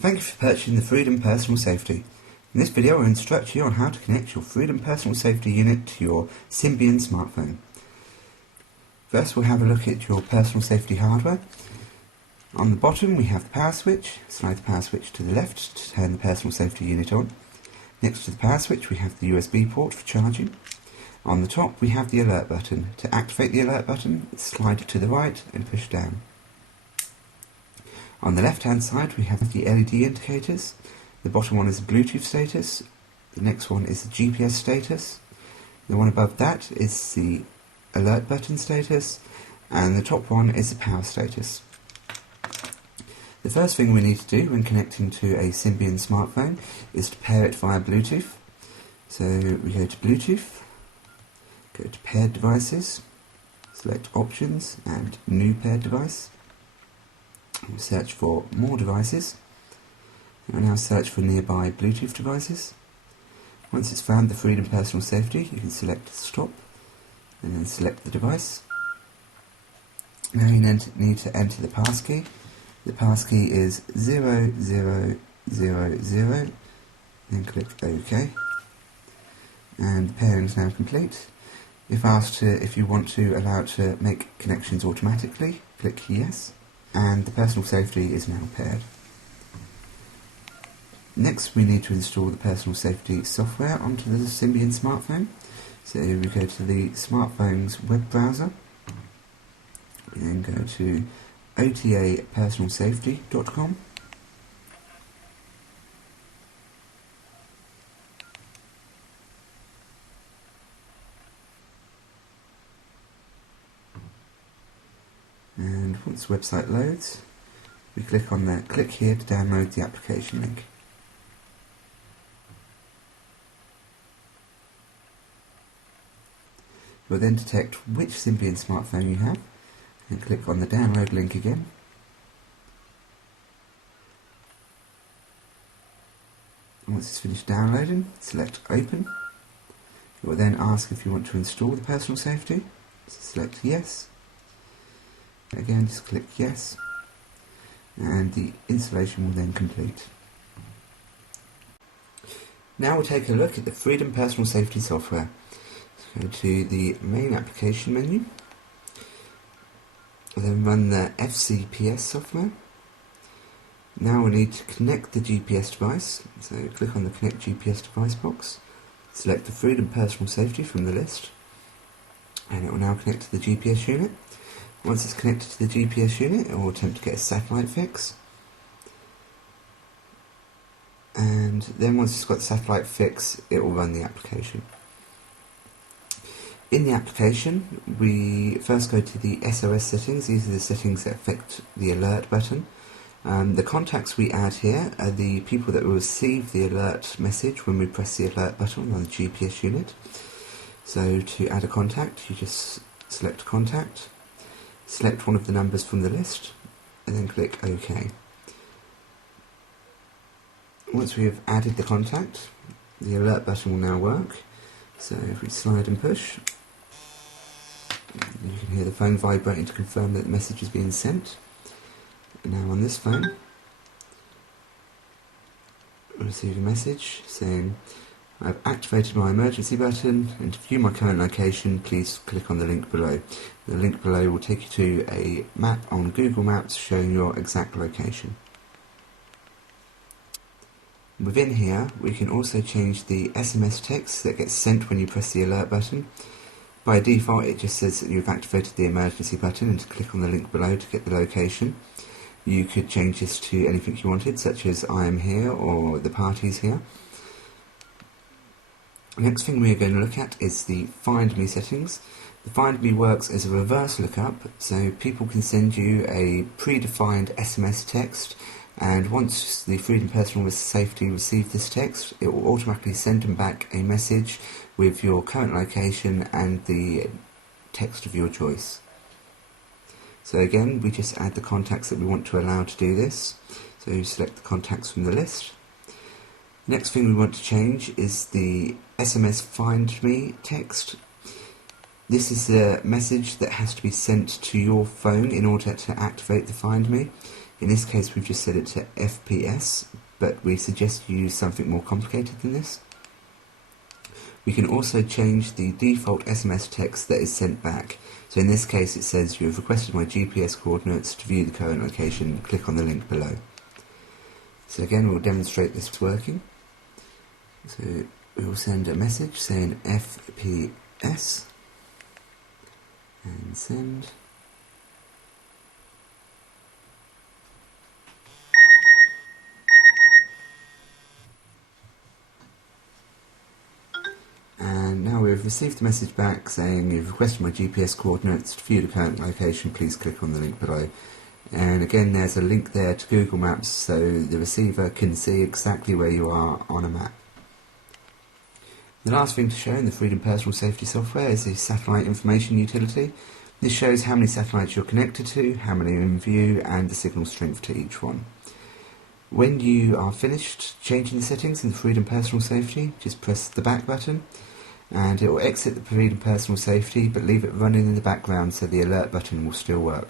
Thank you for purchasing the Freedom Personal Safety. In this video I will instruct you on how to connect your Freedom Personal Safety unit to your Symbian smartphone. First we'll have a look at your personal safety hardware. On the bottom we have the power switch. Slide the power switch to the left to turn the personal safety unit on. Next to the power switch we have the USB port for charging. On the top we have the alert button. To activate the alert button, slide it to the right and push down. On the left hand side we have the LED indicators. The bottom one is the Bluetooth status, the next one is the GPS status, the one above that is the alert button status, and the top one is the power status. The first thing we need to do when connecting to a Symbian smartphone is to pair it via Bluetooth. So we go to Bluetooth, go to paired devices, select options and new paired device. We'll search for more devices. And now search for nearby Bluetooth devices. Once it's found the Freedom Personal Safety, you can select Stop and then select the device. Now you need to enter the passkey. The passkey is 0000, then click OK. And the pairing is now complete. If asked if you want to allow it to make connections automatically, click Yes. And the personal safety is now paired. Next we need to install the personal safety software onto the Symbian smartphone. So we go to the smartphone's web browser, we then go to otapersonalsafety.com. And once the website loads, we click on the click here to download the application link. We'll then detect which Symbian smartphone you have and click on the download link again. Once it's finished downloading, select Open. It will then ask if you want to install the personal safety. So select Yes. Again, just click Yes, and the installation will then complete. Now we'll take a look at the Freedom Personal Safety software. So go to the main application menu, then run the FCPS software. Now we need to connect the GPS device, so click on the Connect GPS device box, select the Freedom Personal Safety from the list, and it will now connect to the GPS unit. Once it's connected to the GPS unit, it will attempt to get a satellite fix. And then once it's got the satellite fix, it will run the application. In the application, we first go to the SOS settings. These are the settings that affect the alert button. The contacts we add here are the people that will receive the alert message when we press the alert button on the GPS unit. So to add a contact, you just select contact, select one of the numbers from the list, and then click OK. Once we have added the contact, the alert button will now work. So if we slide and push, you can hear the phone vibrating to confirm that the message is being sent. And now on this phone, we'll receive a message saying, I've activated my emergency button, and to view my current location, please click on the link below. The link below will take you to a map on Google Maps showing your exact location. Within here, we can also change the SMS text that gets sent when you press the alert button. By default, it just says that you've activated the emergency button and to click on the link below to get the location. You could change this to anything you wanted, such as I am here or the party's here. The next thing we are going to look at is the Find Me settings. The Find Me works as a reverse lookup, so people can send you a predefined SMS text, and once the Freedom Personal Safety receive this text, it will automatically send them back a message with your current location and the text of your choice. So again, we just add the contacts that we want to allow to do this. So you select the contacts from the list. Next thing we want to change is the SMS Find Me text. This is a message that has to be sent to your phone in order to activate the Find Me. In this case we've just set it to FPS, but we suggest you use something more complicated than this. We can also change the default SMS text that is sent back. So in this case it says, "You have requested my GPS coordinates. To view the current location, click on the link below." So again, we'll demonstrate this working. So we will send a message saying FPS and send. And now we've received the message back saying, "You've requested my GPS coordinates. To view the current location, please click on the link below." And again, there's a link there to Google Maps, so the receiver can see exactly where you are on a map. The last thing to show in the Freedom Personal Safety software is the Satellite Information Utility. This shows how many satellites you're connected to, how many are in view, and the signal strength to each one. When you are finished changing the settings in the Freedom Personal Safety, just press the back button, and it will exit the Freedom Personal Safety, but leave it running in the background so the alert button will still work.